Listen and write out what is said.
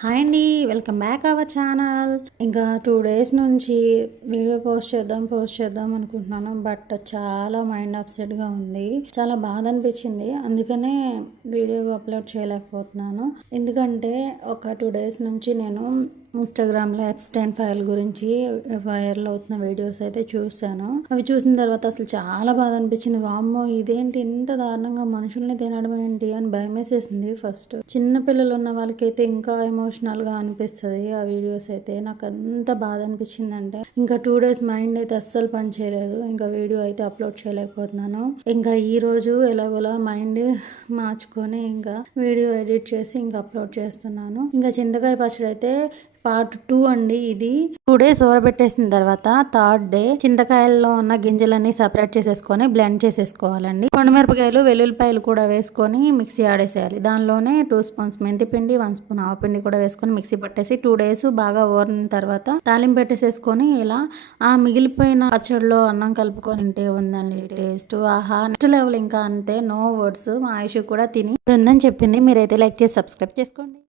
Hi అండి, welcome back our channel. ఇంకా 2 days నుంచి వీడియో పోస్ట్ చేద్దాం అనుకుంటున్నాను. బట్ చాలా మైండ్ అప్సెట్గా ఉంది. చాలా బాధ అనిపించింది. అందుకనే వీడియో అప్లోడ్ చేయలేకపోతున్నాను. ఎందుకంటే ఒక 2 డేస్ నుంచి నేను ఇన్స్టాగ్రామ్లో ఎప్స్టైన్ ఫైల్ గురించి వైరల్ అవుతున్న వీడియోస్ అయితే చూశాను. అవి చూసిన తర్వాత అసలు చాలా బాధ అనిపించింది. వామ్మో, ఇదేంటి ఇంత దారుణంగా మనుషుల్ని తినడం ఏంటి అని భయమేసేసింది. ఫస్ట్ చిన్న పిల్లలు ఉన్న వాళ్ళకైతే ఇంకా ఎమోషనల్గా అనిపిస్తుంది. ఆ వీడియోస్ అయితే నాకు అంత బాధ అనిపించింది అంటే ఇంకా 2 డేస్ మైండ్ అయితే అస్సలు పని చేయలేదు. ఇంకా వీడియో అయితే అప్లోడ్ చేయలేకపోతున్నాను. ఇంకా ఈ రోజు ఎలాగోలా మైండ్ మార్చుకొని ఇంకా వీడియో ఎడిట్ చేసి ఇంకా అప్లోడ్ చేస్తున్నాను. ఇంకా చింతకాయ పచ్చడి అయితే పార్ట్ 2 అండి. ఇది 2 డేస్ ఊరబెట్టేసిన తర్వాత 3rd డే చింతకాయల్లో ఉన్న గింజలన్నీ సపరేట్ చేసేసుకొని బ్లెండ్ చేసేసుకోవాలండి. మిరపకాయలు వెల్లుల్లిపాయలు కూడా వేసుకొని మిక్సీ ఆడేసేయాలి. దానిలోనే 2 స్పూన్స్ మెంతి పిండి, 1 స్పూన్ ఆవపిండి కూడా వేసుకొని మిక్సీ పట్టేసి 2 డేస్ బాగా ఊరిన తర్వాత తాలింపు పెట్టేసేసుకొని ఇలా ఆ మిగిలిపోయిన పచ్చడిలో అన్నం కలుపుకొని తింటే ఉందండి టేస్ట్. ఆహా, నెక్స్ట్ లెవెల్. ఇంకా అంతే, నో వర్డ్స్. మా ఆయుష్ కూడా తిని ఉందని చెప్పింది. మీరైతే లైక్ చేసి సబ్స్క్రైబ్ చేసుకోండి.